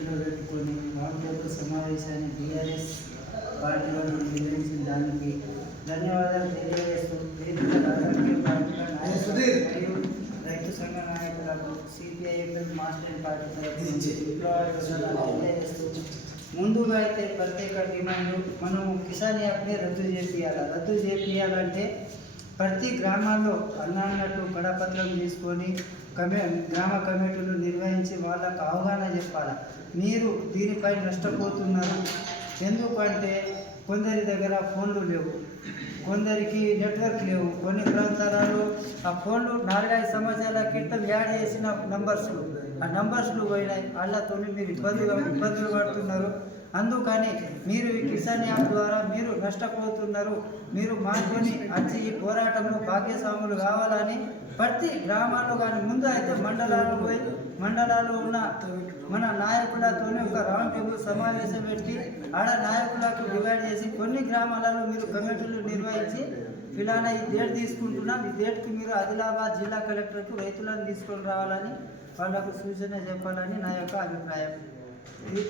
Table సమావేశాన్ని BRS party వాళ్ళు నిర్వహించిన దానికి ధన్యవాదాలు తెలియజేస్తూ రాజకీయ పార్టీల మరియు రైతు సంఘ నాయకులకు సిపిఐఎంఎల్ మాస్టర్ పార్టీ తెలియజేస్తూ ముందుగా అయితే ప్రత్యేక డిమాండ్ మనం కిసాన్ యాప్ని రద్దు చేపియాలి? రద్దు చేపియాలంటే ప్రతి గ్రామాల్లో అన్నట్టు కడపత్రం తీసుకొని కమే గ్రామ కమిటీలు నిర్వహించి వాళ్ళకు అవగాహన చెప్పాలి? మీరు దీనిపై నష్టపోతున్నారు. ఎందుకంటే కొందరి దగ్గర ఫోన్లు లేవు. కొందరికి నెట్వర్క్ లేవు. కొన్ని ప్రాంతాలలో ఆ ఫోన్లు నాలుగైదు సంవత్సరాల క్రితం యాడ్ చేసిన నంబర్స్లు. ఆ నంబర్స్లు పోయినాయి. వాళ్ళతో మీరు ఇబ్బందులు ఇబ్బందులు పడుతున్నారు. అందుకని మీరు ఈ కిసాన్ యాప్ ద్వారా మీరు నష్టపోతున్నారు. మీరు మాకొని వచ్చి ఈ పోరాటంలో భాగ్యస్వాములు కావాలని ప్రతి గ్రామాల్లో కానీ ముందు అయితే మండలాలు పోయి మండలాలు ఉన్న మన నాయకులతోనే ఒక రౌండ్ టేబుల్ సమావేశం పెట్టి ఆడ నాయకులకు డివైడ్ చేసి కొన్ని గ్రామాలలో మీరు కమిటీలు నిర్వహించి ఫిలానా ఈ డేట్ తీసుకుంటున్నాం. ఈ డేట్కి మీరు ఆదిలాబాద్ జిల్లా కలెక్టర్కు రైతులను తీసుకొని రావాలని వాళ్ళకు సూచన చెప్పాలని నా యొక్క అభిప్రాయం. ఇది